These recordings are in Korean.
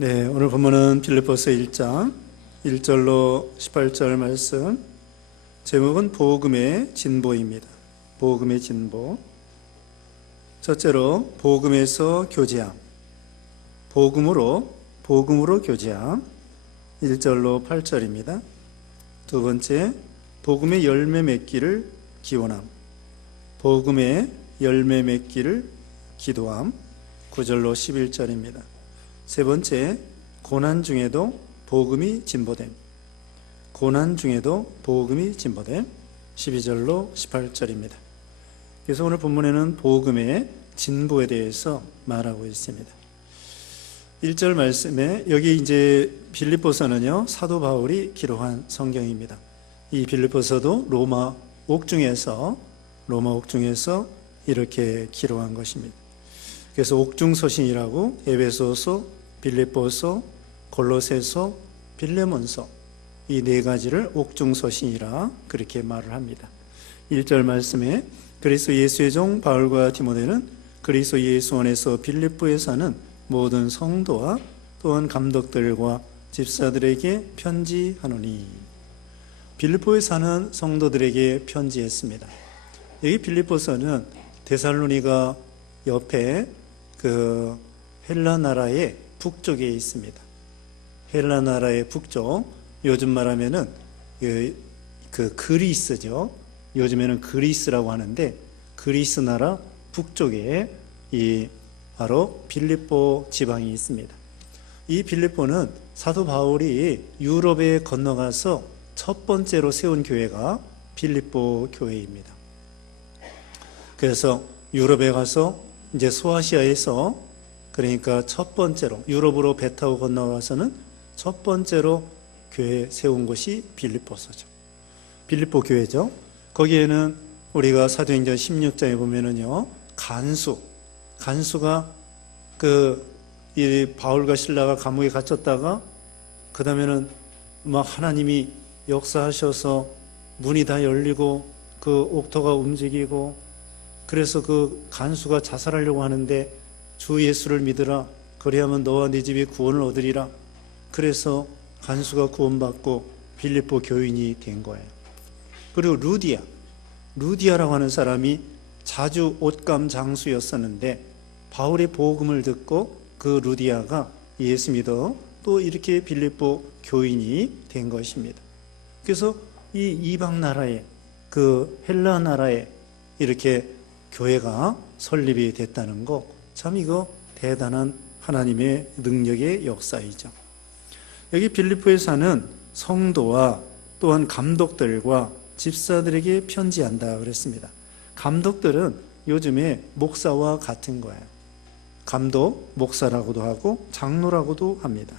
네, 오늘 본문은 빌립보서 1장 1절로 18절 말씀, 제목은 복음의 진보입니다. 복음의 진보. 첫째로 복음에서 교제함, 복음으로 교제함, 1절로 8절입니다. 두 번째, 복음의 열매 맺기를 기원함, 복음의 열매 맺기를 기도함, 9절로 11절입니다. 세 번째, 고난 중에도 복음이 진보됨, 고난 중에도 복음이 진보됨, 12절로 18절입니다. 그래서 오늘 본문에는 복음의 진보에 대해서 말하고 있습니다. 1절 말씀에, 여기 이제 빌립보서는요, 사도 바울이 기록한 성경입니다. 이 빌립보서도 로마 옥중에서 이렇게 기록한 것입니다. 그래서 옥중서신이라고 에베소서, 빌립보서, 골로새서, 빌레몬서, 이 네 가지를 옥중서신이라 그렇게 말을 합니다. 1절 말씀에, 그리스도 예수의 종 바울과 디모데는 그리스도 예수 안에서 빌립보에 사는 모든 성도와 또한 감독들과 집사들에게 편지하노니, 빌립보에 사는 성도들에게 편지했습니다. 여기 빌립보서는 데살로니가 옆에 그 헬라 나라의 북쪽에 있습니다. 헬라 나라의 북쪽, 요즘 말하면은 그 그리스죠. 요즘에는 그리스라고 하는데, 그리스 나라 북쪽에 이 바로 빌립보 지방이 있습니다. 이 빌립보는 사도 바울이 유럽에 건너가서 첫 번째로 세운 교회가 빌립보 교회입니다. 그래서 유럽에 가서 이제 소아시아에서, 그러니까 첫 번째로 유럽으로 배 타고 건너가서는 첫 번째로 교회 세운 곳이 빌립보서죠. 빌립보 교회죠. 거기에는 우리가 사도행전 16장에 보면은요, 간수가 이 바울과 실라가 감옥에 갇혔다가 그 다음에는 막 하나님이 역사하셔서 문이 다 열리고 그 옥토가 움직이고, 그래서 그 간수가 자살하려고 하는데 주 예수를 믿으라, 그리하면 너와 네 집이 구원을 얻으리라. 그래서 간수가 구원받고 빌립보 교인이 된 거예요. 그리고 루디아라고 하는 사람이 자주 옷감 장수였었는데, 바울의 복음을 듣고 그 루디아가 예수 믿어 또 이렇게 빌립보 교인이 된 것입니다. 그래서 이 이방 나라에, 그 헬라 나라에 이렇게 교회가 설립이 됐다는 거, 참 이거 대단한 하나님의 능력의 역사이죠. 여기 빌립보에 사는 성도와 또한 감독들과 집사들에게 편지한다 그랬습니다. 감독들은 요즘에 목사와 같은 거예요. 감독, 목사라고도 하고 장로라고도 합니다.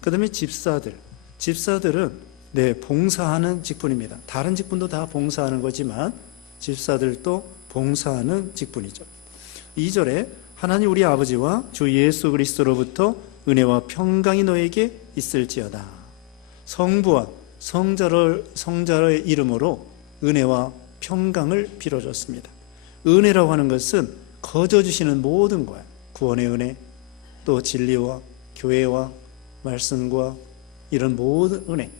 그 다음에 집사들은 봉사하는 직분입니다. 다른 직분도 다 봉사하는 거지만 집사들도 봉사하는 직분이죠. 2절에 하나님 우리 아버지와 주 예수 그리스도로부터 은혜와 평강이 너에게 있을지어다. 성부와 성자의 이름으로 은혜와 평강을 빌어줬습니다. 은혜라고 하는 것은 거저 주시는 모든 거야. 구원의 은혜, 또 진리와 교회와 말씀과 이런 모든 은혜,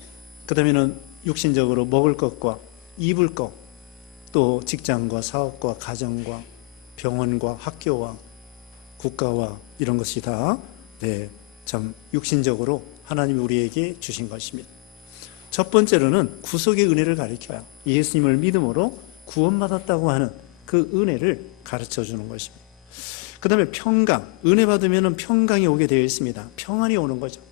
그 다음에는 육신적으로 먹을 것과 입을 것, 또 직장과 사업과 가정과 병원과 학교와 국가와 이런 것이 다 참 육신적으로 하나님이 우리에게 주신 것입니다. 첫 번째로는 구속의 은혜를 가르쳐요. 예수님을 믿음으로 구원받았다고 하는 그 은혜를 가르쳐 주는 것입니다. 그 다음에 평강, 은혜 받으면 평강이 오게 되어 있습니다. 평안이 오는 거죠.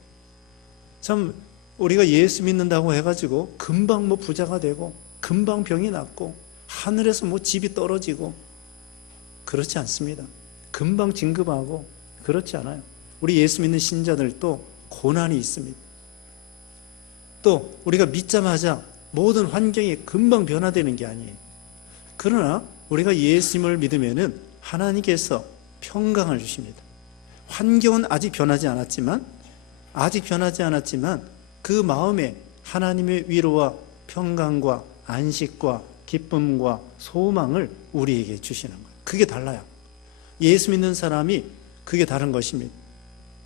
참 우리가 예수 믿는다고 해가지고 금방 부자가 되고 금방 병이 낫고 하늘에서 집이 떨어지고 그렇지 않습니다. 금방 진급하고 그렇지 않아요. 우리 예수 믿는 신자들도 고난이 있습니다. 또 우리가 믿자마자 모든 환경이 금방 변화되는 게 아니에요. 그러나 우리가 예수님을 믿으면은 하나님께서 평강을 주십니다. 환경은 아직 변하지 않았지만 그 마음에 하나님의 위로와 평강과 안식과 기쁨과 소망을 우리에게 주시는 거예요. 그게 달라요. 예수 믿는 사람이 그게 다른 것입니다.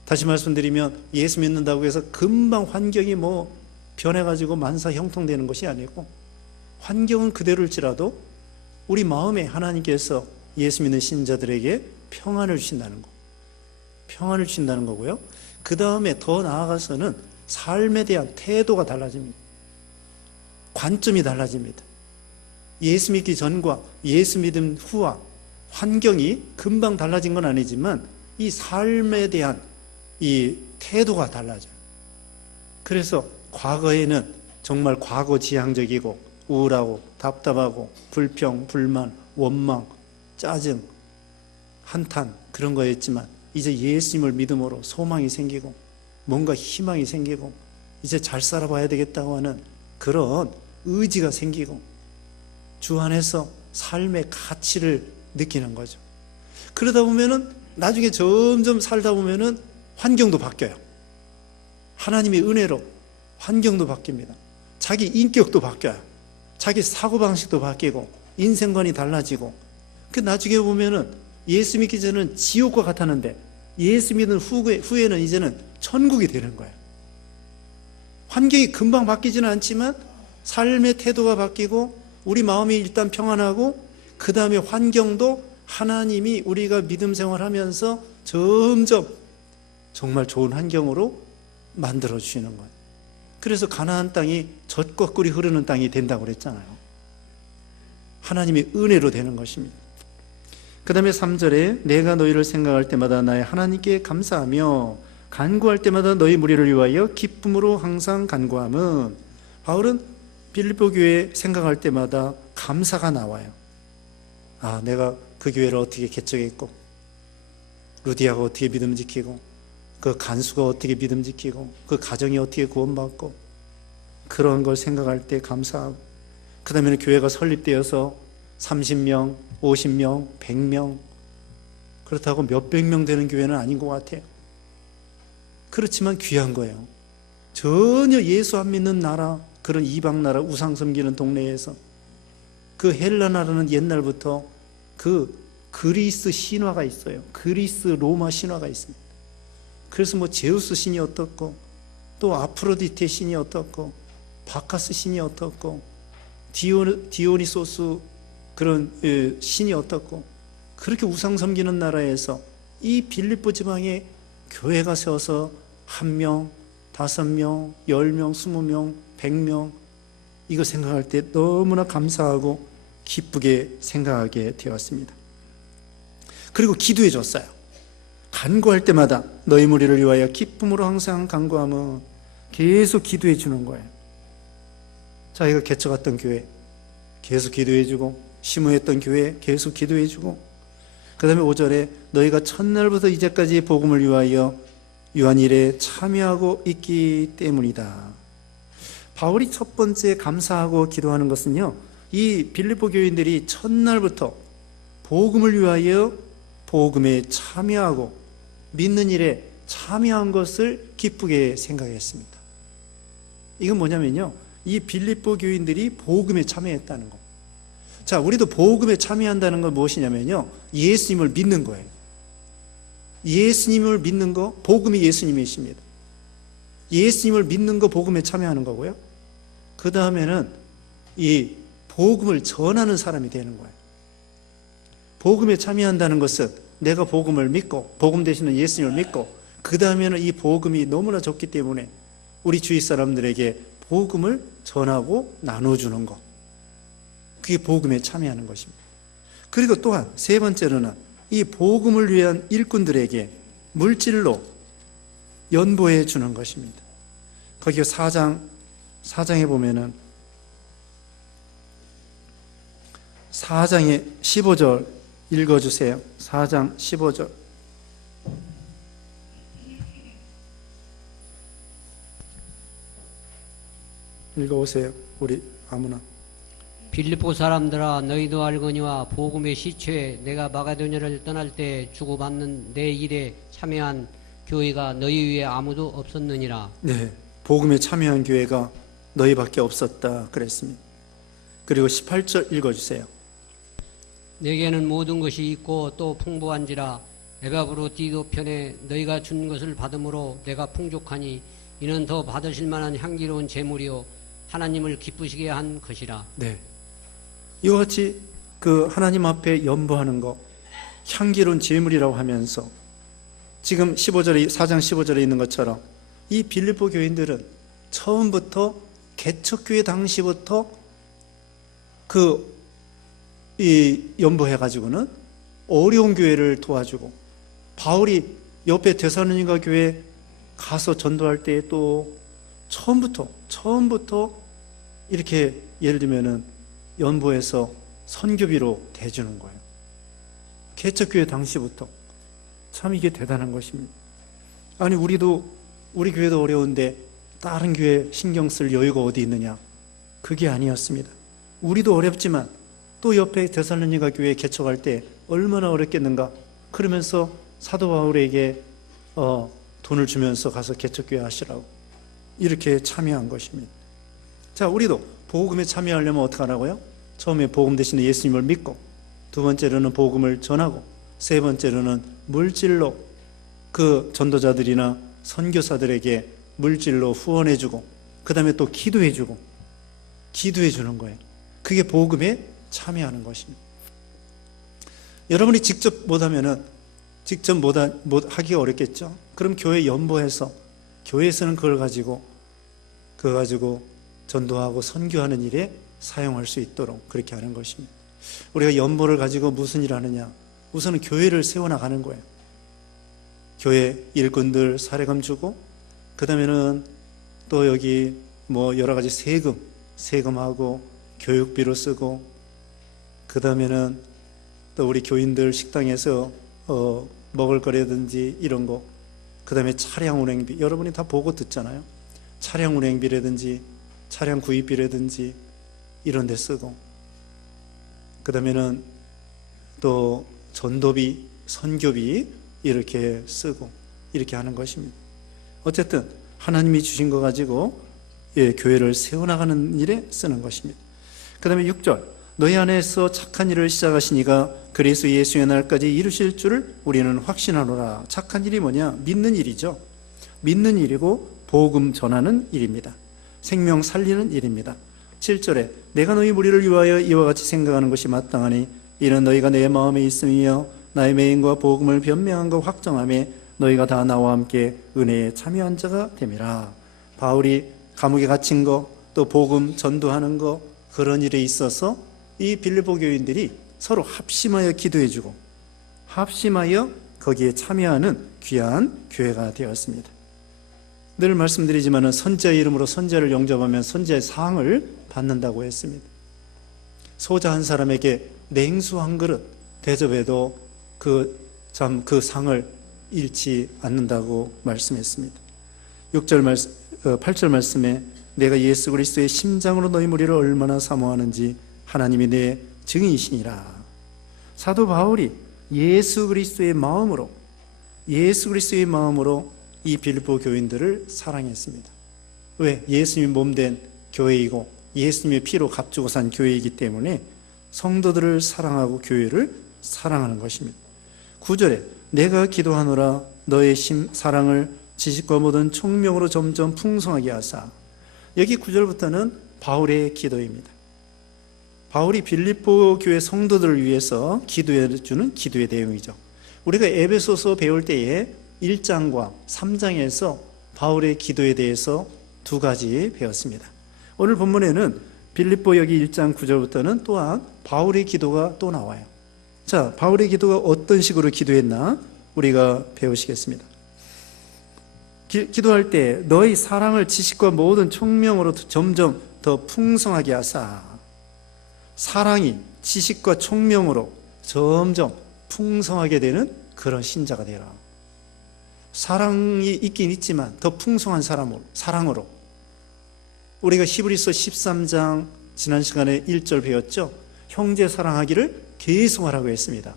다시 말씀드리면 예수 믿는다고 해서 금방 환경이 뭐 변해가지고 만사 형통되는 것이 아니고, 환경은 그대로일지라도 우리 마음에 하나님께서 예수 믿는 신자들에게 평안을 주신다는 거, 평안을 주신다는 거고요. 그 다음에 더 나아가서는 삶에 대한 태도가 달라집니다. 관점이 달라집니다. 예수 믿기 전과 예수 믿음 후와 환경이 금방 달라진 건 아니지만 이 삶에 대한 이 태도가 달라져요. 그래서 과거에는 정말 과거지향적이고 우울하고 답답하고 불평, 불만, 원망, 짜증, 한탄 그런 거였지만 이제 예수님을 믿음으로 소망이 생기고 뭔가 희망이 생기고 이제 잘 살아봐야 되겠다고 하는 그런 의지가 생기고 주 안에서 삶의 가치를 느끼는 거죠. 그러다 보면은 나중에 점점 살다 보면은 환경도 바뀌어요. 하나님의 은혜로 환경도 바뀝니다. 자기 인격도 바뀌어요. 자기 사고방식도 바뀌고 인생관이 달라지고, 그 나중에 보면은 예수 믿기 전에는 지옥과 같았는데 예수 믿은 후에는 이제는 천국이 되는 거예요. 환경이 금방 바뀌지는 않지만 삶의 태도가 바뀌고 우리 마음이 일단 평안하고 그 다음에 환경도 하나님이 우리가 믿음 생활하면서 점점 정말 좋은 환경으로 만들어 주시는 거예요. 그래서 가나안 땅이 젖과 꿀이 흐르는 땅이 된다고 그랬잖아요. 하나님의 은혜로 되는 것입니다. 그 다음에 3절에 내가 너희를 생각할 때마다 나의 하나님께 감사하며 간구할 때마다 너희 무리를 위하여 기쁨으로 항상 간구함은, 바울은 빌립보 교회 생각할 때마다 감사가 나와요. 아, 내가 그 교회를 어떻게 개척했고, 루디아가 어떻게 믿음 지키고, 그 간수가 어떻게 믿음 지키고, 그 가정이 어떻게 구원받고, 그런 걸 생각할 때 감사하고, 그 다음에는 교회가 설립되어서 30명, 50명, 100명, 그렇다고 몇백 명 되는 교회는 아닌 것 같아요. 그렇지만 귀한 거예요. 전혀 예수 안 믿는 나라, 그런 이방 나라, 우상 섬기는 동네에서, 그 헬라 나라는 옛날부터 그 그리스 신화가 있어요. 그리스 로마 신화가 있습니다. 그래서 뭐 제우스 신이 어떻고, 또 아프로디테 신이 어떻고, 바카스 신이 어떻고, 디오니소스 그런 신이 어떻고, 그렇게 우상 섬기는 나라에서 이 빌립보 지방에 교회가 세워서 1명, 5명, 10명, 20명, 100명, 이거 생각할 때 너무나 감사하고 기쁘게 생각하게 되었습니다. 그리고 기도해 줬어요. 간구할 때마다 너희 무리를 위하여 기쁨으로 항상 간구하면, 계속 기도해 주는 거예요. 자기가 개척했던 교회 계속 기도해 주고, 심우했던 교회 계속 기도해 주고, 그 다음에 5절에 너희가 첫날부터 이제까지 복음을 위하여 유한 일에 참여하고 있기 때문이다. 바울이 첫 번째 감사하고 기도하는 것은요, 이 빌립보 교인들이 첫날부터 복음을 위하여 복음에 참여하고 믿는 일에 참여한 것을 기쁘게 생각했습니다. 이건 뭐냐면요, 이 빌립보 교인들이 복음에 참여했다는 거. 자, 우리도 복음에 참여한다는 건 무엇이냐면요, 예수님을 믿는 거예요. 예수님을 믿는 거, 복음이 예수님이십니다. 예수님을 믿는 거 복음에 참여하는 거고요. 그 다음에는 이 복음을 전하는 사람이 되는 거예요. 복음에 참여한다는 것은 내가 복음을 믿고, 복음 되시는 예수님을 믿고, 그 다음에는 이 복음이 너무나 좋기 때문에 우리 주위 사람들에게 복음을 전하고 나눠주는 것, 그게 복음에 참여하는 것입니다. 그리고 또한 세 번째로는 이 복음을 위한 일꾼들에게 물질로 연보해 주는 것입니다. 거기 4장에 보면은 4장의 15절 읽어주세요. 4장 15절. 읽어오세요. 우리 아무나. 빌립보 사람들아, 너희도 알거니와 복음의 시초에 내가 마가도냐를 떠날 때 주고받는 내 일에 참여한 교회가 너희 위에 아무도 없었느니라. 네, 복음에 참여한 교회가 너희밖에 없었다 그랬습니다. 그리고 18절 읽어주세요. 내게는 모든 것이 있고 또 풍부한지라 에바브로 디도 편에 너희가 준 것을 받음으로 내가 풍족하니 이는 더 받으실 만한 향기로운 제물이요 하나님을 기쁘시게 한 것이라. 네. 이와 같이 그 하나님 앞에 연보하는 거 향기로운 제물이라고 하면서 지금 15절에 4장 15절에 있는 것처럼 이 빌립보 교인들은 처음부터 개척교회 당시부터 이 연보해 가지고는 어려운 교회를 도와주고 바울이 옆에 데살로니가 교회 가서 전도할 때 또 처음부터 이렇게 예를 들면은 연보해서 선교비로 대주는 거예요. 개척교회 당시부터. 참 이게 대단한 것입니다. 아니 우리 교회도 어려운데 다른 교회 신경 쓸 여유가 어디 있느냐? 그게 아니었습니다. 우리도 어렵지만 또 옆에 데살로니가 교회 개척할 때 얼마나 어렵겠는가? 그러면서 사도 바울에게 돈을 주면서 가서 개척교회 하시라고 이렇게 참여한 것입니다. 자, 우리도 복음에 참여하려면 어떻게 하라고요? 처음에 복음 대신에 예수님을 믿고, 두 번째로는 복음을 전하고, 세 번째로는 물질로 그 전도자들이나 선교사들에게 물질로 후원해주고, 그 다음에 또 기도해주고, 기도해주는 거예요. 그게 복음에 참여하는 것입니다. 여러분이 직접 못하면은 직접 하기가 어렵겠죠. 그럼 교회 연보해서 교회에서는 그걸 가지고 전도하고 선교하는 일에 사용할 수 있도록 그렇게 하는 것입니다. 우리가 연보를 가지고 무슨 일 하느냐? 우선은 교회를 세워나가는 거예요. 교회 일꾼들 사례금 주고, 그 다음에는 또 여기 여러 가지 세금하고 교육비로 쓰고, 그 다음에는 또 우리 교인들 식당에서 먹을 거라든지 이런 거, 그 다음에 차량 운행비, 여러분이 다 보고 듣잖아요. 차량 운행비라든지 차량 구입비라든지 이런 데 쓰고, 그 다음에는 또 전도비, 선교비 이렇게 쓰고 이렇게 하는 것입니다. 어쨌든 하나님이 주신 거 가지고 교회를 세워나가는 일에 쓰는 것입니다. 그 다음에 6절, 너희 안에서 착한 일을 시작하시니가 그리스도 예수의 날까지 이루실 줄을 우리는 확신하노라. 착한 일이 뭐냐? 믿는 일이죠. 믿는 일이고 복음 전하는 일입니다. 생명 살리는 일입니다. 7절에 내가 너희 무리를 위하여 이와 같이 생각하는 것이 마땅하니 이는 너희가 내 마음에 있으며 나의 맹인과 복음을 변명한과 확정하며 너희가 다 나와 함께 은혜에 참여한 자가 됨이라. 바울이 감옥에 갇힌 거, 또 복음 전도하는 거, 그런 일에 있어서 이 빌립보 교인들이 서로 합심하여 기도해주고 합심하여 거기에 참여하는 귀한 교회가 되었습니다. 늘 말씀드리지만 선지자의 이름으로 선지자를 영접하면 선지자의 상을 받는다고 했습니다. 소자 한 사람에게 냉수 한 그릇 대접해도 그 상을 잃지 않는다고 말씀했습니다. 8절 말씀에 내가 예수 그리스도의 심장으로 너희 무리를 얼마나 사모하는지 하나님이 내 증인이시니라. 사도 바울이 예수 그리스도의 마음으로 이 빌립보 교인들을 사랑했습니다. 왜? 예수님이 몸된 교회이고 예수님의 피로 값주고 산 교회이기 때문에 성도들을 사랑하고 교회를 사랑하는 것입니다. 9절에 내가 기도하노라 너의 사랑을 지식과 모든 총명으로 점점 풍성하게 하사. 여기 9절부터는 바울의 기도입니다. 바울이 빌립보 교회 성도들을 위해서 기도해 주는 기도의 내용이죠. 우리가 에베소서 배울 때에 1장과 3장에서 바울의 기도에 대해서 두 가지 배웠습니다. 오늘 본문에는 빌립보 여기 1장 9절부터는 또한 바울의 기도가 또 나와요. 자, 바울의 기도가 어떤 식으로 기도했나 우리가 배우시겠습니다. 기도할 때 너희 사랑을 지식과 모든 총명으로 점점 더 풍성하게 하사. 사랑이 지식과 총명으로 점점 풍성하게 되는 그런 신자가 되라. 사랑이 있긴 있지만 더 풍성한 사랑으로. 우리가 히브리서 13장 지난 시간에 1절 배웠죠. 형제 사랑하기를 계속 하라고 했습니다.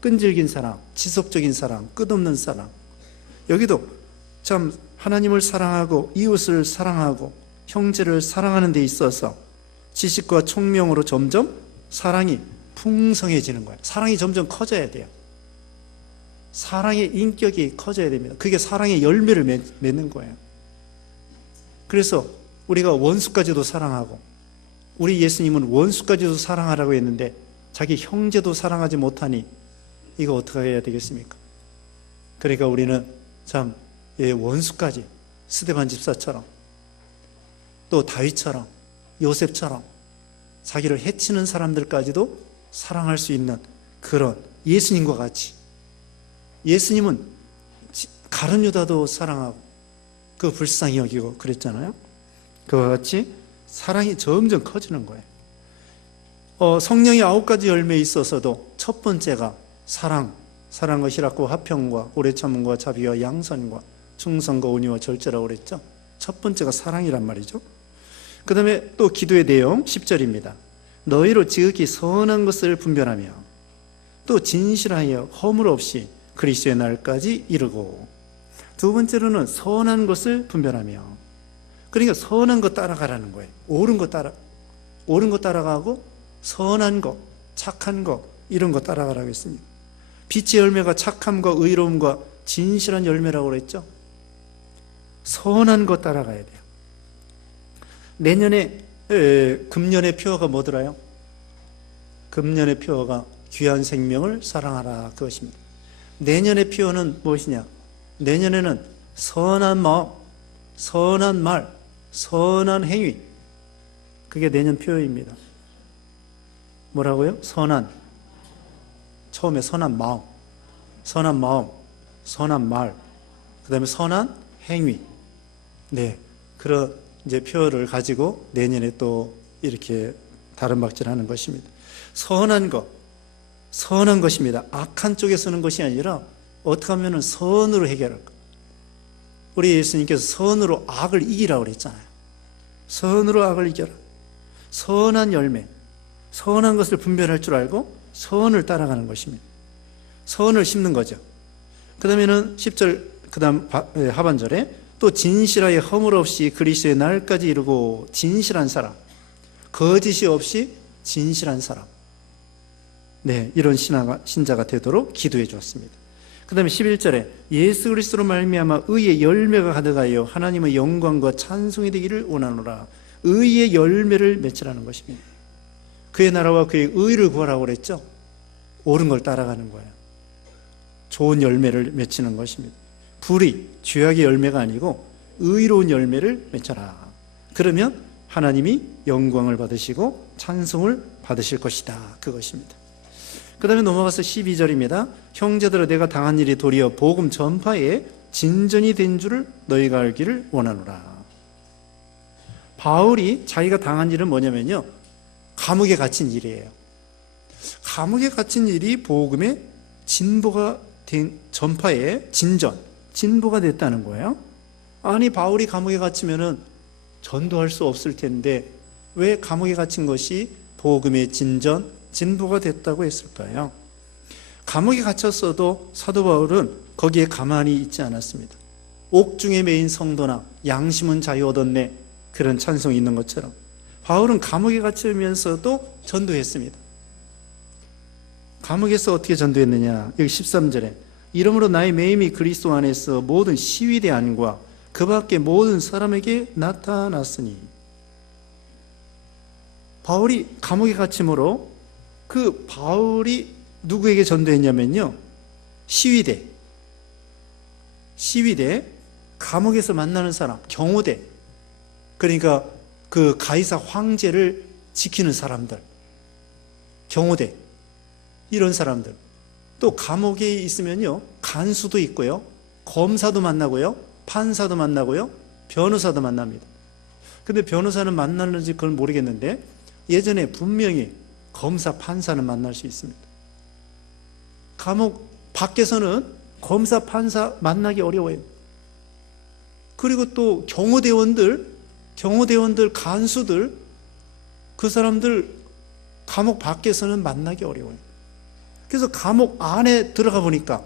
끈질긴 사랑, 지속적인 사랑, 끝없는 사랑. 여기도 참 하나님을 사랑하고 이웃을 사랑하고 형제를 사랑하는 데 있어서 지식과 총명으로 점점 사랑이 풍성해지는 거예요. 사랑이 점점 커져야 돼요. 사랑의 인격이 커져야 됩니다. 그게 사랑의 열매를 맺는 거예요. 그래서 우리가 원수까지도 사랑하고, 우리 예수님은 원수까지도 사랑하라고 했는데 자기 형제도 사랑하지 못하니 이거 어떻게 해야 되겠습니까? 그러니까 우리는 참 원수까지, 스데반 집사처럼, 또 다윗처럼, 요셉처럼 자기를 해치는 사람들까지도 사랑할 수 있는 그런 예수님과 같이, 예수님은 가룟 유다도 사랑하고 그 불쌍히 여기고 그랬잖아요. 그와 같이 사랑이 점점 커지는 거예요. 성령의 9가지 열매에 있어서도 첫 번째가 사랑과 희락과 화평과 오래 참음과 자비와 양선과 충성과 온유와 절제라고 그랬죠. 첫 번째가 사랑이란 말이죠. 그 다음에 또 기도의 내용 10절입니다. 너희로 지극히 선한 것을 분별하며 또 진실하여 허물 없이 그리스도의 날까지 이르고, 두 번째로는 선한 것을 분별하며, 그러니까 선한 거 따라가라는 거예요. 옳은 거 따라가고 선한 거, 착한 거, 이런 거 따라가라고 했습니다. 빛의 열매가 착함과 의로움과 진실한 열매라고 그랬죠. 선한 거 따라가야 돼요. 내년에 금년의 표어가 뭐더라요? 금년의 표어가 귀한 생명을 사랑하라, 그것입니다. 내년의 표어는 무엇이냐? 내년에는 선한 마음, 선한 말, 선한 행위, 그게 내년 표어입니다. 뭐라고요? 처음에 선한 마음, 선한 말, 그 다음에 선한 행위. 네, 그런 이제 표어를 가지고 내년에 또 이렇게 다른 박질하는 것입니다. 선한 것입니다. 악한 쪽에 쓰는 것이 아니라 어떻게 하면 선으로 해결할까? 우리 예수님께서 선으로 악을 이기라고 그랬잖아요. 선으로 악을 이겨라. 선한 열매, 선한 것을 분별할 줄 알고 선을 따라가는 것입니다. 선을 심는 거죠. 그 다음에는 10절, 그 다음 하반절에 또 진실하여 허물 없이 그리스도의 날까지 이루고, 진실한 사람, 거짓이 없이 진실한 사람, 네, 이런 신자가 되도록 기도해 주었습니다. 그 다음에 11절에 예수 그리스도로 말미암아 의의 열매가 가득하여 하나님의 영광과 찬송이 되기를 원하노라. 의의 열매를 맺으라는 것입니다. 그의 나라와 그의 의를 구하라고 그랬죠. 옳은 걸 따라가는 거예요. 좋은 열매를 맺히는 것입니다. 불의, 죄악의 열매가 아니고 의로운 열매를 맺어라. 그러면 하나님이 영광을 받으시고 찬송을 받으실 것이다, 그것입니다. 그 다음에 넘어가서 12절입니다. 형제들아, 내가 당한 일이 도리어 복음 전파에 진전이 된 줄을 너희가 알기를 원하노라. 바울이 자기가 당한 일은 뭐냐면요, 감옥에 갇힌 일이에요. 감옥에 갇힌 일이 복음의 진보가 된, 전파에 진보가 됐다는 거예요. 아니, 바울이 감옥에 갇히면은 전도할 수 없을 텐데 왜 감옥에 갇힌 것이 복음의 진보가 됐다고 했을까요? 감옥에 갇혔어도 사도 바울은 거기에 가만히 있지 않았습니다. 옥중에 매인 성도나 양심은 자유 얻었네, 그런 찬송이 있는 것처럼 바울은 감옥에 갇히면서도 전도했습니다. 감옥에서 어떻게 전도했느냐? 여기 13절에 이러므로 나의 매임이 그리스도 안에서 모든 시위대 안과 그 밖에 모든 사람에게 나타났으니. 바울이 감옥에 갇힘으로 그 바울이 누구에게 전도했냐면요, 시위대, 감옥에서 만나는 사람, 경호대, 그러니까 그 가이사 황제를 지키는 사람들, 경호대, 이런 사람들. 또 감옥에 있으면요, 간수도 있고요, 검사도 만나고요, 판사도 만나고요, 변호사도 만납니다. 근데 변호사는 만나는지 그건 모르겠는데 예전에 분명히 검사, 판사는 만날 수 있습니다. 감옥 밖에서는 검사, 판사 만나기 어려워요. 그리고 또 경호대원들, 간수들, 그 사람들 감옥 밖에서는 만나기 어려워요. 그래서 감옥 안에 들어가 보니까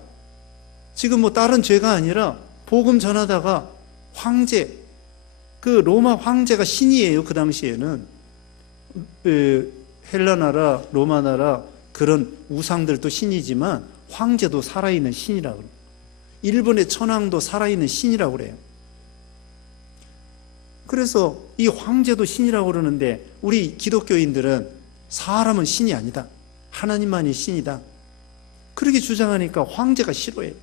지금 뭐 다른 죄가 아니라 복음 전하다가 황제, 그 로마 황제가 신이에요. 그 당시에는 헬라 나라, 로마 나라 그런 우상들도 신이지만 황제도 살아있는 신이라고 그래요. 일본의 천황도 살아있는 신이라고 그래요. 그래서 이 황제도 신이라고 그러는데 우리 기독교인들은 사람은 신이 아니다, 하나님만이 신이다, 그렇게 주장하니까 황제가 싫어해요.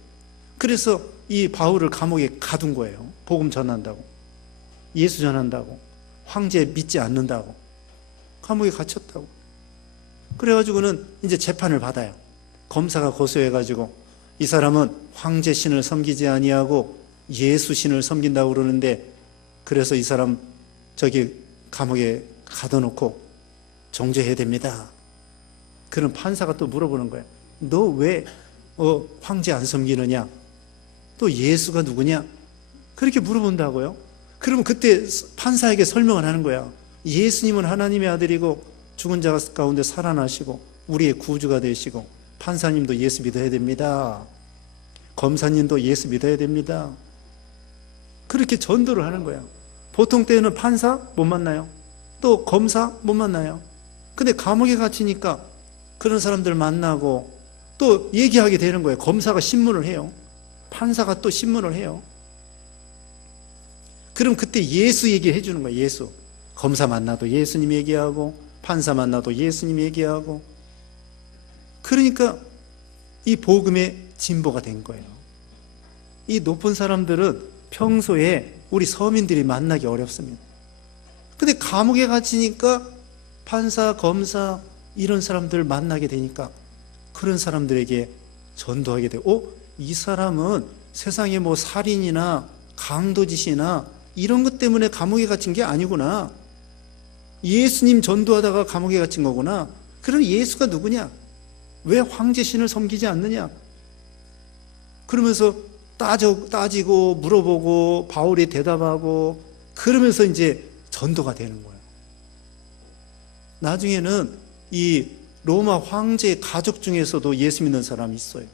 그래서 이 바울을 감옥에 가둔 거예요. 복음 전한다고, 예수 전한다고, 황제 믿지 않는다고 감옥에 갇혔다고. 그래가지고는 이제 재판을 받아요. 검사가 고소해가지고 이 사람은 황제 신을 섬기지 아니하고 예수 신을 섬긴다고 그러는데, 그래서 이 사람 저기 감옥에 가둬놓고 정죄해야 됩니다. 그런 판사가 또 물어보는 거예요. 너 왜 황제 안 섬기느냐? 또 예수가 누구냐? 그렇게 물어본다고요. 그러면 그때 판사에게 설명을 하는 거야. 예수님은 하나님의 아들이고 죽은 자 가운데 살아나시고 우리의 구주가 되시고, 판사님도 예수 믿어야 됩니다. 검사님도 예수 믿어야 됩니다. 그렇게 전도를 하는 거야. 보통 때는 판사 못 만나요. 또 검사 못 만나요. 근데 감옥에 갇히니까 그런 사람들 만나고 또 얘기하게 되는 거예요. 검사가 신문을 해요. 판사가 또 신문을 해요. 그럼 그때 예수 얘기를 해주는 거예요. 예수. 검사 만나도 예수님 얘기하고, 판사 만나도 예수님 얘기하고. 그러니까 이 복음의 진보가 된 거예요. 이 높은 사람들은 평소에 우리 서민들이 만나기 어렵습니다. 근데 감옥에 갇히니까 판사, 검사 이런 사람들 만나게 되니까 그런 사람들에게 전도하게 되고, 이 사람은 세상에 뭐 살인이나 강도짓이나 이런 것 때문에 감옥에 갇힌 게 아니구나, 예수님 전도하다가 감옥에 갇힌 거구나. 그럼 예수가 누구냐? 왜 황제신을 섬기지 않느냐? 그러면서 따지고 물어보고 바울이 대답하고, 그러면서 이제 전도가 되는 거예요. 나중에는 이 로마 황제의 가족 중에서도 예수 믿는 사람이 있어요.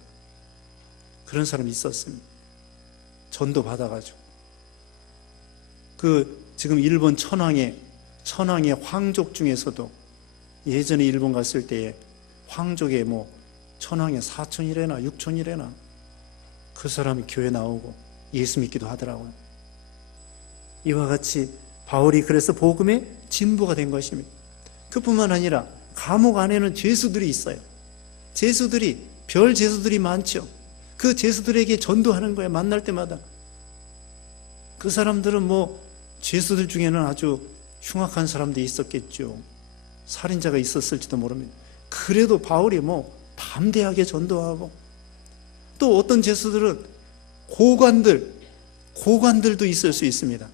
그런 사람이 있었습니다. 전도 받아가지고. 지금 일본 천황의 황족 중에서도 예전에 일본 갔을 때에 황족의 뭐 천황의 사촌이래나 육촌이래나 그 사람이 교회 나오고 예수 믿기도 하더라고요. 이와 같이 바울이 그래서 복음의 진보가 된 것입니다. 그뿐만 아니라 감옥 안에는 죄수들이 있어요. 별 죄수들이 많죠. 그 죄수들에게 전도하는 거예요. 만날 때마다. 그 사람들은 뭐 죄수들 중에는 아주 흉악한 사람들이 있었겠죠. 살인자가 있었을지도 모릅니다. 그래도 바울이 뭐 담대하게 전도하고, 또 어떤 죄수들은 고관들도 있을 수 있습니다.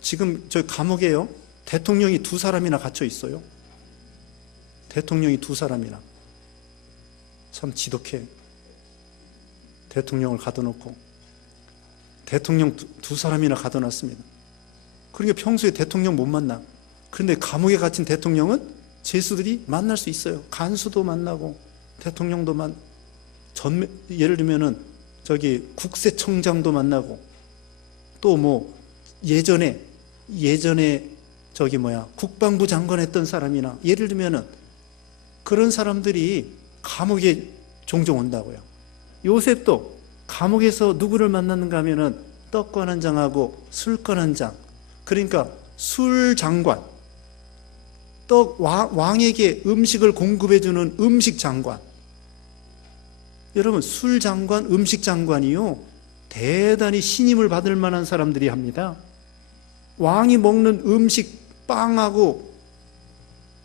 지금 저 감옥에요, 대통령이 2사람이나 갇혀 있어요. 대통령이 2사람이나. 참 지독해. 대통령을 가둬놓고 대통령 2사람이나 가둬놨습니다. 그러니까 평소에 대통령 못 만나. 그런데 감옥에 갇힌 대통령은 죄수들이 만날 수 있어요. 간수도 만나고 대통령도 예를 들면은 저기 국세청장도 만나고, 또 뭐 예전에 국방부 장관 했던 사람이나, 예를 들면은 그런 사람들이 감옥에 종종 온다고요. 요셉도 감옥에서 누구를 만났는가 하면은 떡관 한 장하고 술관 한 장, 그러니까 술 장관, 왕에게 음식을 공급해주는 음식 장관. 여러분, 술 장관, 음식 장관이요, 대단히 신임을 받을 만한 사람들이 합니다. 왕이 먹는 음식, 빵하고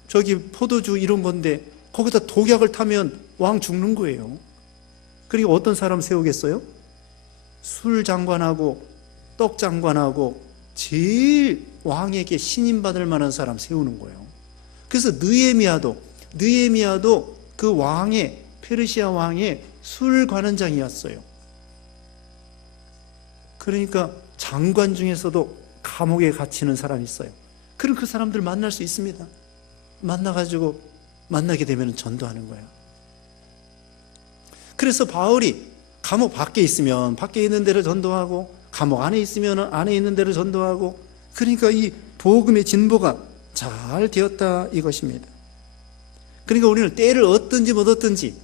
저기 포도주 이런 건데 거기다 독약을 타면 왕 죽는 거예요. 그러니까 어떤 사람 세우겠어요? 술 장관하고 떡 장관하고 제일 왕에게 신임받을 만한 사람 세우는 거예요. 그래서 느헤미야도 그 페르시아 왕의 술 관원장이었어요. 그러니까 장관 중에서도 감옥에 갇히는 사람이 있어요. 그럼 그 사람들 만날 수 있습니다. 만나게 되면 전도하는 거예요. 그래서 바울이 감옥 밖에 있으면 밖에 있는 데를 전도하고, 감옥 안에 있으면 안에 있는 데를 전도하고, 그러니까 이 복음의 진보가 잘 되었다 이것입니다. 그러니까 우리는 때를 얻든지 못 얻든지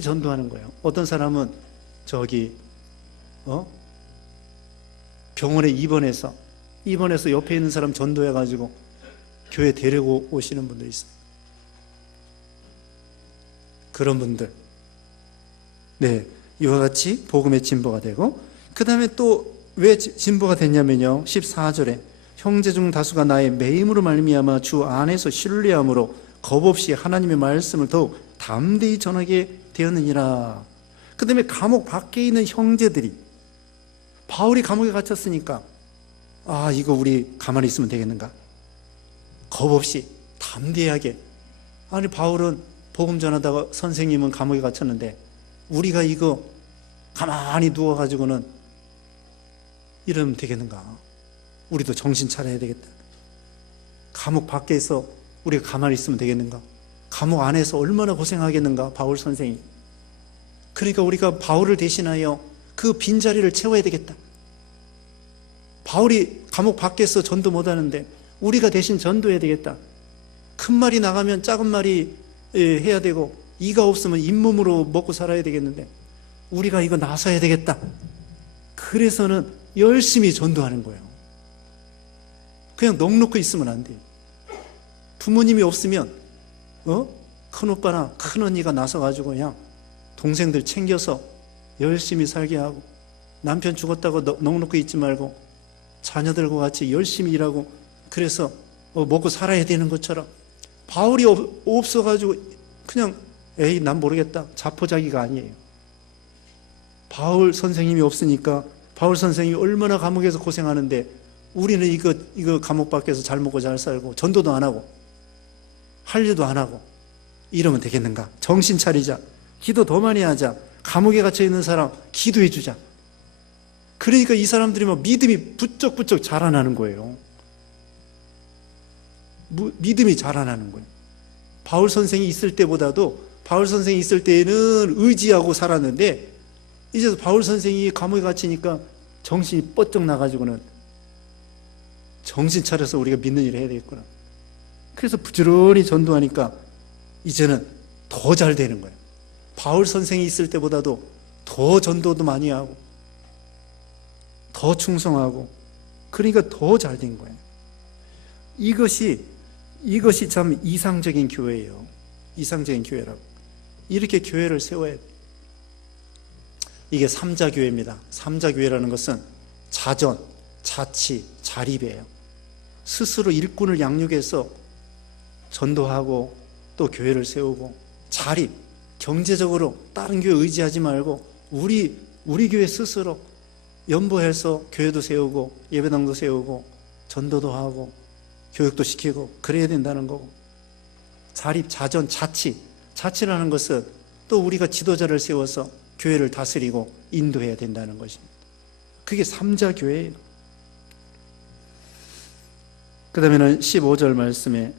전도하는 거예요. 어떤 사람은 병원에 입원해서 옆에 있는 사람 전도해가지고 교회 데리고 오시는 분들이 있어요. 그런 분들, 네, 이와 같이 복음의 진보가 되고, 그 다음에 또 왜 진보가 됐냐면요, 14절에 형제 중 다수가 나의 매임으로 말미암아 주 안에서 신뢰함으로 겁없이 하나님의 말씀을 더욱 담대히 전하게 되었느니라. 그 다음에 감옥 밖에 있는 형제들이, 바울이 감옥에 갇혔으니까 이거 우리 가만히 있으면 되겠는가, 겁없이 담대하게. 아니, 바울은 복음 전하다가 선생님은 감옥에 갇혔는데 우리가 이거 가만히 누워가지고는 이러면 되겠는가? 우리도 정신 차려야 되겠다. 감옥 밖에서 우리가 가만히 있으면 되겠는가? 감옥 안에서 얼마나 고생하겠는가, 바울 선생이. 그러니까 우리가 바울을 대신하여 그 빈자리를 채워야 되겠다. 바울이 감옥 밖에서 전도 못하는데 우리가 대신 전도해야 되겠다. 큰 말이 나가면 작은 말이 해야 되고, 이가 없으면 잇몸으로 먹고 살아야 되겠는데 우리가 이거 나서야 되겠다. 그래서는 열심히 전도하는 거예요. 그냥 넋놓고 있으면 안 돼요. 부모님이 없으면 큰 오빠나 큰 언니가 나서가지고 그냥 동생들 챙겨서 열심히 살게 하고, 남편 죽었다고 넋놓고 있지 말고 자녀들과 같이 열심히 일하고, 그래서 먹고 살아야 되는 것처럼. 바울이 없어가지고 그냥 난 모르겠다, 자포자기가 아니에요. 바울 선생님이 없으니까 바울 선생님이 얼마나 감옥에서 고생하는데 우리는 이거 감옥 밖에서 잘 먹고 잘 살고 전도도 안 하고 할 일도 안 하고 이러면 되겠는가? 정신 차리자. 기도 더 많이 하자. 감옥에 갇혀 있는 사람 기도해 주자. 그러니까 이 사람들이 막 믿음이 부쩍부쩍 자라나는 거예요. 믿음이 자라나는 거예요. 바울 선생이 있을 때보다도, 바울 선생이 있을 때는 의지하고 살았는데 이제 바울 선생이 감옥에 갇히니까 정신이 뻗쩍 나가지고는 정신 차려서 우리가 믿는 일을 해야 되겠구나. 그래서 부지런히 전도하니까 이제는 더 잘 되는 거예요. 바울 선생이 있을 때보다도 더 전도도 많이 하고 더 충성하고, 그러니까 더 잘 된 거예요. 이것이 참 이상적인 교회예요. 이상적인 교회라고. 이렇게 교회를 세워야 돼요. 이게 삼자교회입니다. 삼자교회라는 것은 자전, 자치, 자립이에요. 스스로 일꾼을 양육해서 전도하고 또 교회를 세우고, 자립, 경제적으로 다른 교회 의지하지 말고 우리 교회 스스로 연보해서 교회도 세우고 예배당도 세우고 전도도 하고 교육도 시키고 그래야 된다는 거고. 자립, 자전, 자치. 자치라는 것은 또 우리가 지도자를 세워서 교회를 다스리고 인도해야 된다는 것입니다. 그게 삼자교회예요. 그 다음에는 15절 말씀에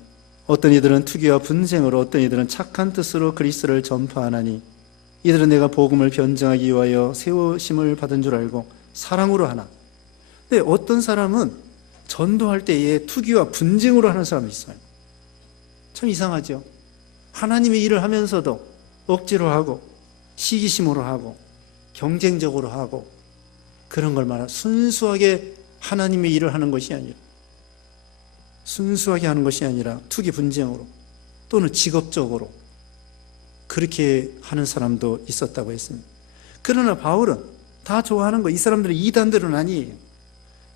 어떤 이들은 투기와 분쟁으로, 어떤 이들은 착한 뜻으로 그리스도를 전파하나니 이들은 내가 복음을 변증하기 위하여 세우심을 받은 줄 알고 사랑으로 하나. 근데 어떤 사람은 전도할 때에 투기와 분쟁으로 하는 사람이 있어요. 참 이상하죠. 하나님의 일을 하면서도 억지로 하고 시기심으로 하고 경쟁적으로 하고, 그런 걸 말하는, 순수하게 하나님의 일을 하는 것이 아니라, 순수하게 하는 것이 아니라 투기 분쟁으로 또는 직업적으로 그렇게 하는 사람도 있었다고 했습니다. 그러나 바울은 다 좋아하는 거. 이 사람들은 이단들은 아니에요.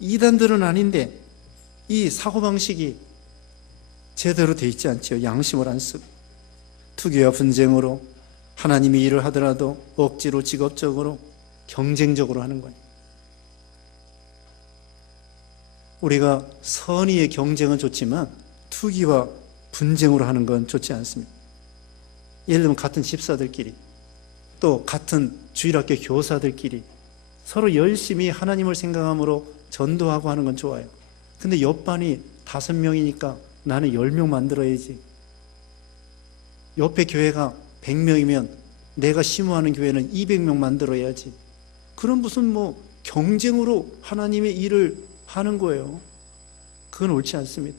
이단들은 아닌데 이 사고방식이 제대로 돼 있지 않죠. 양심을 안 쓰고 투기와 분쟁으로, 하나님이 일을 하더라도 억지로 직업적으로 경쟁적으로 하는 거예요. 우리가 선의의 경쟁은 좋지만 투기와 분쟁으로 하는 건 좋지 않습니다. 예를 들면 같은 집사들끼리, 또 같은 주일학교 교사들끼리 서로 열심히 하나님을 생각함으로 전도하고 하는 건 좋아요. 근데 옆반이 5명이니까 나는 10명 만들어야지. 옆에 교회가 100명이면 내가 심호하는 교회는 200명 만들어야지. 그런 무슨 경쟁으로 하나님의 일을 하는 거예요. 그건 옳지 않습니다.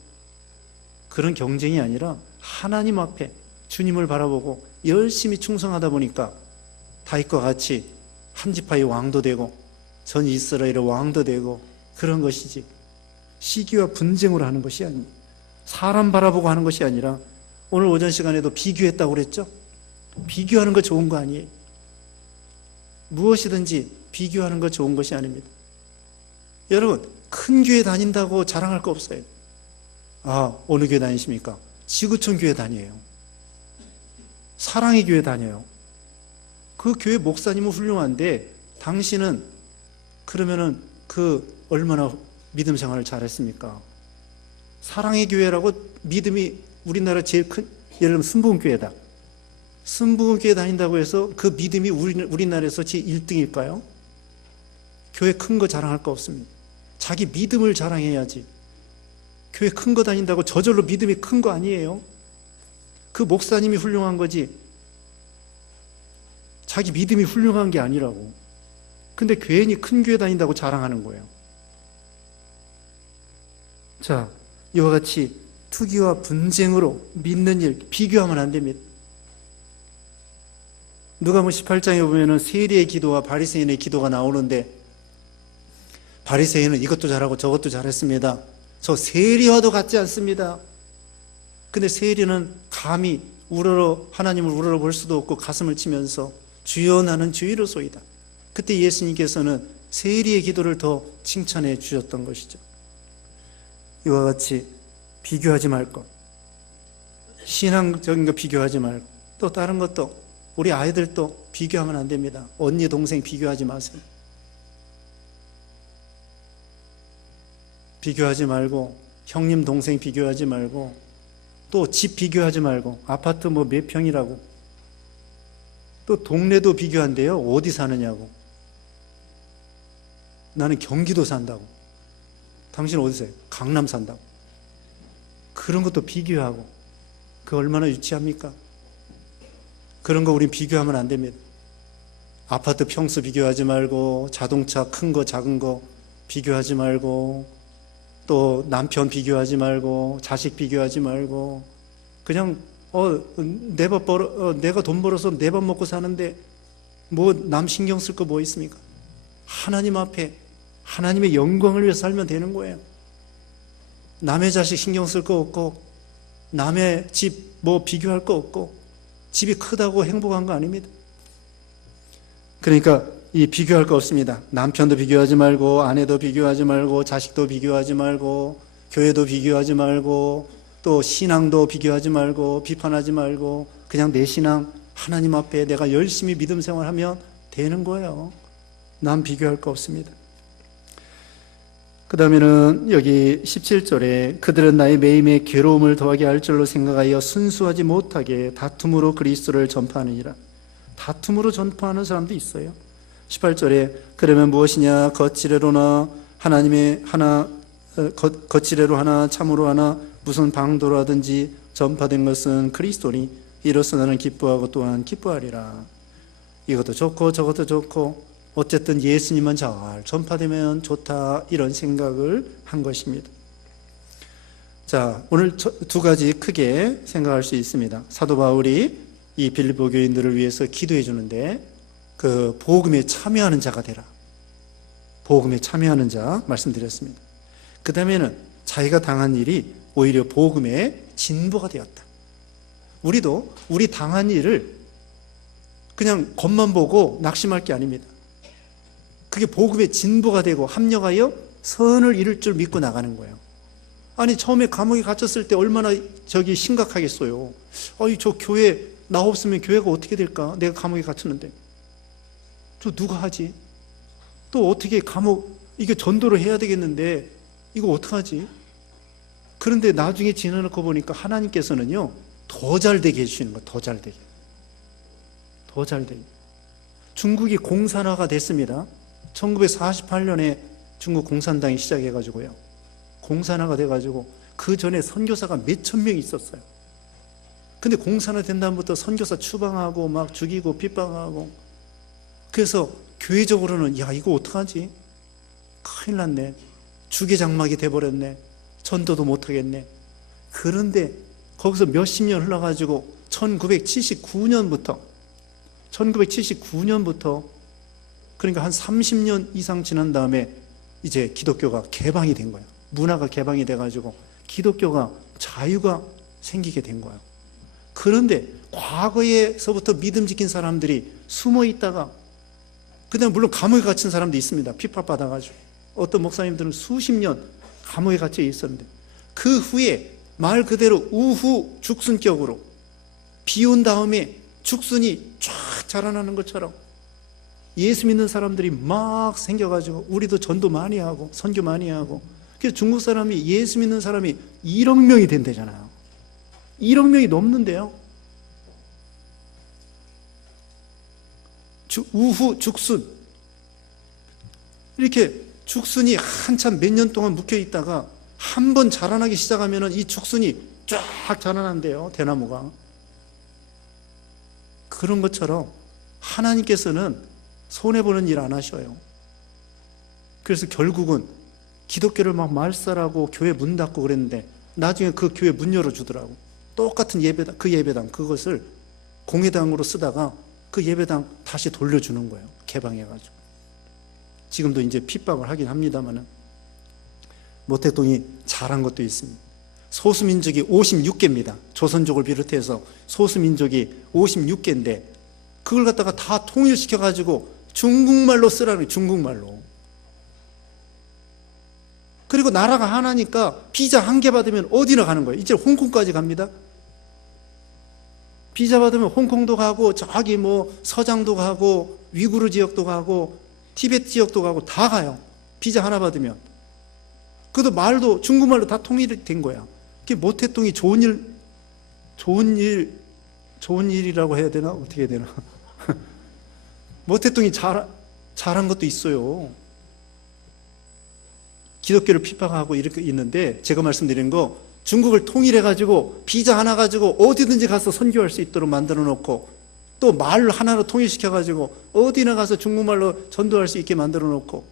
그런 경쟁이 아니라 하나님 앞에 주님을 바라보고 열심히 충성하다 보니까 다윗과 같이 한 지파의 왕도 되고 전 이스라엘의 왕도 되고 그런 것이지, 시기와 분쟁으로 하는 것이 아닙니다. 사람 바라보고 하는 것이 아니라, 오늘 오전 시간에도 비교했다고 그랬죠? 비교하는 거 좋은 거 아니에요. 무엇이든지 비교하는 거 좋은 것이 아닙니다. 여러분, 큰 교회 다닌다고 자랑할 거 없어요. 아, 어느 교회 다니십니까? 지구촌 교회 다녀요. 사랑의 교회 다녀요. 그 교회 목사님은 훌륭한데 당신은 그러면은 얼마나 믿음 생활을 잘했습니까? 사랑의 교회라고 믿음이 우리나라 제일 큰, 예를 들면 순복음교회다. 순복음교회 다닌다고 해서 그 믿음이 우리나라에서 제 1등일까요? 교회 큰 거 자랑할 거 없습니다. 자기 믿음을 자랑해야지. 교회 큰 거 다닌다고 저절로 믿음이 큰 거 아니에요. 그 목사님이 훌륭한 거지 자기 믿음이 훌륭한 게 아니라고. 근데 괜히 큰 교회 다닌다고 자랑하는 거예요. 자, 이와 같이 투기와 분쟁으로 믿는 일 비교하면 안 됩니다. 누가복음 18장에 보면은 세리의 기도와 바리새인의 기도가 나오는데, 바리새인은 이것도 잘하고 저것도 잘했습니다. 저 세리와도 같지 않습니다. 근데 세리는 감히 하나님을 우러러 볼 수도 없고 가슴을 치면서 주여 나는 주의로소이다. 그때 예수님께서는 세리의 기도를 더 칭찬해 주셨던 것이죠. 이와 같이 비교하지 말 것, 신앙적인 거 비교하지 말고, 또 다른 것도, 우리 아이들도 비교하면 안 됩니다. 언니 동생 비교하지 마세요. 비교하지 말고, 형님 동생 비교하지 말고, 또 집 비교하지 말고, 아파트 뭐 몇 평이라고, 또 동네도 비교한대요. 어디 사느냐고. 나는 경기도 산다고. 당신 어디 사요? 강남 산다고. 그런 것도 비교하고, 그거 얼마나 유치합니까? 그런 거 우린 비교하면 안 됩니다. 아파트 평수 비교하지 말고, 자동차 큰 거 작은 거 비교하지 말고, 또 남편 비교하지 말고, 자식 비교하지 말고, 그냥 내가 돈 벌어서 내 밥 먹고 사는데 뭐 남 신경 쓸 거 뭐 있습니까? 하나님 앞에 하나님의 영광을 위해 살면 되는 거예요. 남의 자식 신경 쓸 거 없고, 남의 집 뭐 비교할 거 없고, 집이 크다고 행복한 거 아닙니다. 그러니까 이 비교할 거 없습니다. 남편도 비교하지 말고, 아내도 비교하지 말고, 자식도 비교하지 말고, 교회도 비교하지 말고, 또 신앙도 비교하지 말고, 비판하지 말고, 그냥 내 신앙 하나님 앞에 내가 열심히 믿음 생활하면 되는 거예요. 남 비교할 거 없습니다. 그 다음에는 여기 17절에 그들은 나의 매임에 괴로움을 더하게 할 줄로 생각하여 순수하지 못하게 다툼으로 그리스도를 전파하느니라. 다툼으로 전파하는 사람도 있어요. 18절에 그러면 무엇이냐, 거칠애로나 하나님의 하나, 거칠애로 하나 참으로 하나 무슨 방도로 하든지 전파된 것은 그리스도니 이로써 나는 기뻐하고 또한 기뻐하리라. 이것도 좋고 저것도 좋고 어쨌든 예수님만 잘 전파되면 좋다, 이런 생각을 한 것입니다. 자, 오늘 두 가지 크게 생각할 수 있습니다. 사도 바울이 이 빌립보 교인들을 위해서 기도해 주는데, 그 복음에 참여하는 자가 되라, 복음에 참여하는 자 말씀드렸습니다. 그 다음에는 자기가 당한 일이 오히려 복음의 진보가 되었다. 우리도 우리 당한 일을 그냥 겉만 보고 낙심할 게 아닙니다. 그게 복음의 진보가 되고 합력하여 선을 이룰 줄 믿고 나가는 거예요. 아니, 처음에 감옥에 갇혔을 때 얼마나 심각하겠어요. 저 교회 나 없으면 교회가 어떻게 될까? 내가 감옥에 갇혔는데 저 누가 하지? 또 어떻게 이게 전도를 해야 되겠는데 이거 어떡하지? 그런데 나중에 지나놓고 보니까 하나님께서는요, 더 잘 되게 해주시는 거예요. 더 잘 되게. 더 잘 되게. 중국이 공산화가 됐습니다. 1948년에 중국 공산당이 시작해가지고요, 공산화가 돼가지고 그 전에 선교사가 몇천 명이 있었어요. 근데 공산화 된 다음부터 선교사 추방하고 막 죽이고 핍박하고, 그래서 교회적으로는 야, 이거 어떡하지? 큰일 났네. 주계장막이 돼버렸네. 전도도 못하겠네. 그런데 거기서 몇십 년 흘러가지고 1979년부터 그러니까 한 30년 이상 지난 다음에 이제 기독교가 개방이 된 거예요. 문화가 개방이 돼가지고 기독교가 자유가 생기게 된 거예요. 그런데 과거에서부터 믿음 지킨 사람들이 숨어 있다가 그다음 물론 감옥에 갇힌 사람도 있습니다. 핍박받아가지고 어떤 목사님들은 수십 년 감옥에 갇혀 있었는데 그 후에 말 그대로 우후 죽순격으로 비 온 다음에 죽순이 쫙 자라나는 것처럼 예수 믿는 사람들이 막 생겨가지고 우리도 전도 많이 하고 선교 많이 하고 그래서 중국 사람이 예수 믿는 사람이 1억 명이 된대잖아요. 1억 명이 넘는데요. 우후 죽순 이렇게 죽순이 한참 몇 년 동안 묵혀 있다가 한 번 자라나기 시작하면 이 죽순이 쫙 자라난대요. 대나무가. 그런 것처럼 하나님께서는 손해보는 일 안 하셔요. 그래서 결국은 기독교를 막 말살하고 교회 문 닫고 그랬는데 나중에 그 교회 문 열어주더라고. 똑같은 예배당, 그 예배당 그것을 공회당으로 쓰다가 그 예배당 다시 돌려주는 거예요. 개방해가지고. 지금도 이제 핍박을 하긴 합니다만은 모택동이 잘한 것도 있습니다. 소수민족이 56개입니다. 조선족을 비롯해서 소수민족이 56개인데 그걸 갖다가 다 통일시켜가지고 중국말로 쓰라는 거예요. 중국말로. 그리고 나라가 하나니까 비자 한 개 받으면 어디나 가는 거예요. 이제 홍콩까지 갑니다. 비자 받으면 홍콩도 가고 저기 뭐 서장도 가고 위구르 지역도 가고 티베트 지역도 가고 다 가요. 비자 하나 받으면. 그것도 말도 중국말로 다 통일이 된 거야. 그게 모택동이 좋은 일이라고 해야 되나? 어떻게 해야 되나? 모택동이 잘한 것도 있어요. 기독교를 핍박하고 이렇게 있는데 제가 말씀드린 거 중국을 통일해가지고 비자 하나 가지고 어디든지 가서 선교할 수 있도록 만들어 놓고 또 말 하나로 통일시켜가지고 어디나 가서 중국말로 전도할 수 있게 만들어 놓고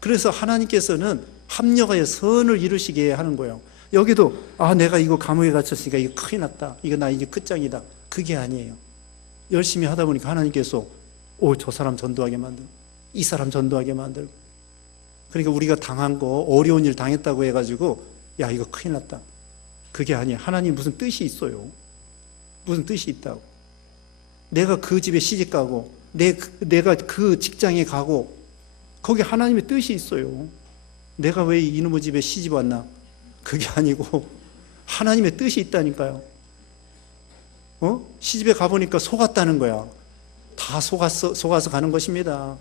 그래서 하나님께서는 합력하여 선을 이루시게 하는 거예요. 여기도 내가 이거 감옥에 갇혔으니까 이거 큰일 났다. 이거 나 이제 끝장이다. 그게 아니에요. 열심히 하다 보니까 하나님께서 저 사람 전도하게 만들고 이 사람 전도하게 만들고 그러니까 우리가 당한 거 어려운 일 당했다고 해가지고 야 이거 큰일 났다. 그게 아니에요. 하나님 무슨 뜻이 있어요. 무슨 뜻이 있다고. 내가 그 집에 시집 가고 내가 그 직장에 가고 거기 하나님의 뜻이 있어요. 내가 왜 이놈의 집에 시집 왔나? 그게 아니고 하나님의 뜻이 있다니까요. 시집에 가보니까 속았다는 거야. 다 속아서 가는 것입니다.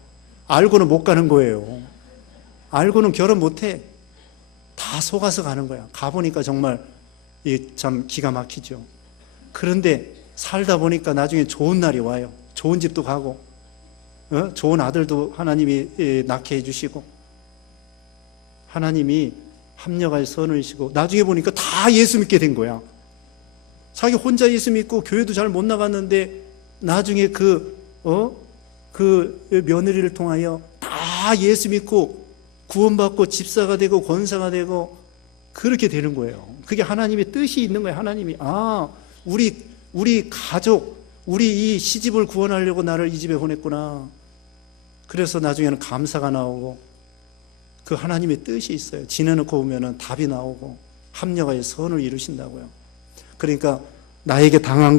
알고는 못 가는 거예요. 알고는 결혼 못해. 다 속아서 가는 거야. 가보니까 정말 참 기가 막히죠. 그런데 살다 보니까 나중에 좋은 날이 와요. 좋은 집도 가고 좋은 아들도 하나님이 낳게 해주시고 하나님이 합력할 선을 이시고 나중에 보니까 다 예수 믿게 된 거야. 자기 혼자 예수 믿고 교회도 잘 못 나갔는데 나중에 그 며느리를 통하여 다 예수 믿고 구원받고 집사가 되고 권사가 되고 그렇게 되는 거예요. 그게 하나님의 뜻이 있는 거예요. 하나님이 우리 가족 우리 이 시집을 구원하려고 나를 이 집에 보냈구나. 그래서 나중에는 감사가 나오고 그 하나님의 뜻이 있어요. 지내놓고 보면은 답이 나오고 합력하여 선을 이루신다고요. 그러니까 나에게 당한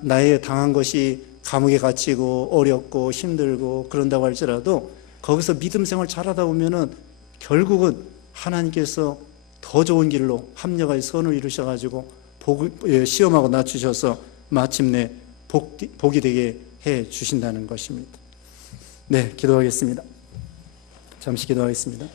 나에게 당한 것이 감옥에 갇히고 어렵고 힘들고 그런다고 할지라도 거기서 믿음 생활 잘하다 보면은 결국은 하나님께서 더 좋은 길로 합력하여 선을 이루셔가지고 시험하고 낮추셔서 마침내 복이 되게 해 주신다는 것입니다. 네, 기도하겠습니다. 잠시 기도하겠습니다.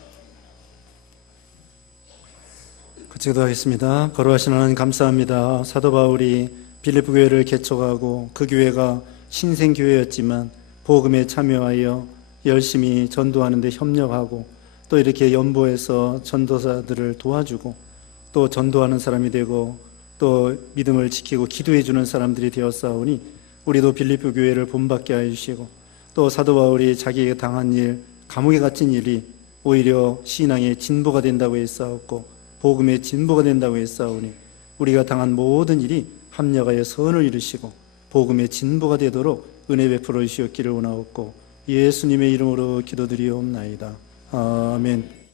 같이 기도하겠습니다. 거룩하신 하나님 감사합니다. 사도 바울이 빌립보 교회를 개척하고 그 교회가 신생교회였지만 복음에 참여하여 열심히 전도하는 데 협력하고 또 이렇게 연보해서 전도사들을 도와주고 또 전도하는 사람이 되고 또 믿음을 지키고 기도해 주는 사람들이 되었사오니 우리도 빌립보 교회를 본받게 하여 주시고 또 사도 바울이 자기에게 당한 일 감옥에 갇힌 일이 오히려 신앙의 진보가 된다고 했사옵고 복음의 진보가 된다고 했사오니 우리가 당한 모든 일이 합력하여 선을 이루시고 복음의 진보가 되도록 은혜 베풀어 주시옵기를 원하옵고 예수님의 이름으로 기도드리옵나이다. 아멘.